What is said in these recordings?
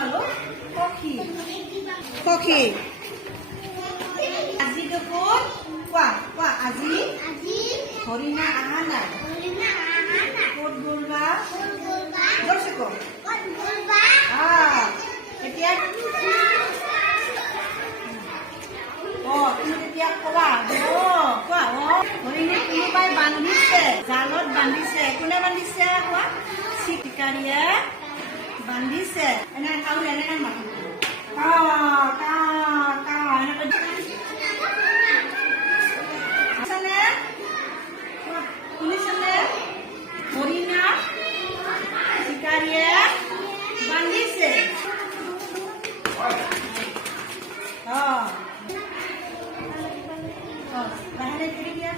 পালো পক্ষী পক্ষী আজি দেখোন কোৱা কোৱা আজি হৰিণা অহা নাই ক'ত গ'ল বা গৈছে ক'ত এতিয়া তুমি তেতিয়া ক'বা কোৱা হৰিণে কোনোবাই বান্ধিছে জালত বান্ধিছে কোনে বান্ধিছে কোৱা চিকাৰীয়ে বান্ধিছে এনে আৰু এনেকে মাতিব শুনিছেনে হৰিণা চিকাৰীয়ে বান্ধিছে বাহিৰে এৰি দিয়া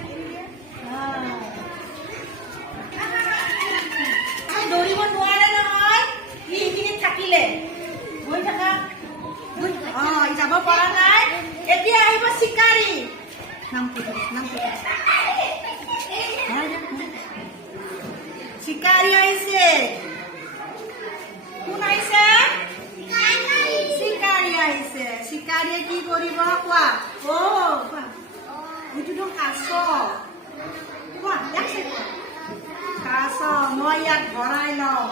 দৌৰিব নোৱাৰে নহয় এইখিনিত থাকিলে গৈ থাকা যাব পৰা নাই এতিয়া আহিব চিকাৰী চিকাৰী আহিছে কোন আহিছে চিকাৰী আহিছে চিকাৰীয়ে কি কৰিব কোৱা কোৱা এইটোতো কাছ কোৱা কাছ মই ইয়াক ভৰাই লওঁ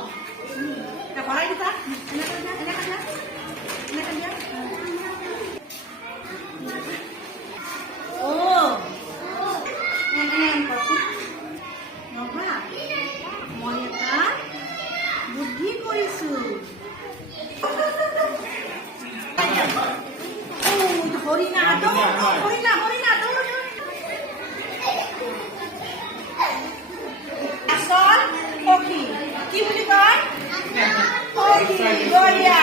ভৰাই দিবা এনেকে দিয়া নবা মই এটা বুদ্ধি কৰিছো হৰিণা হৰিণা হৰিণা আচল পক্ষী কি বুলি কয় পক্ষী বঢ়িয়া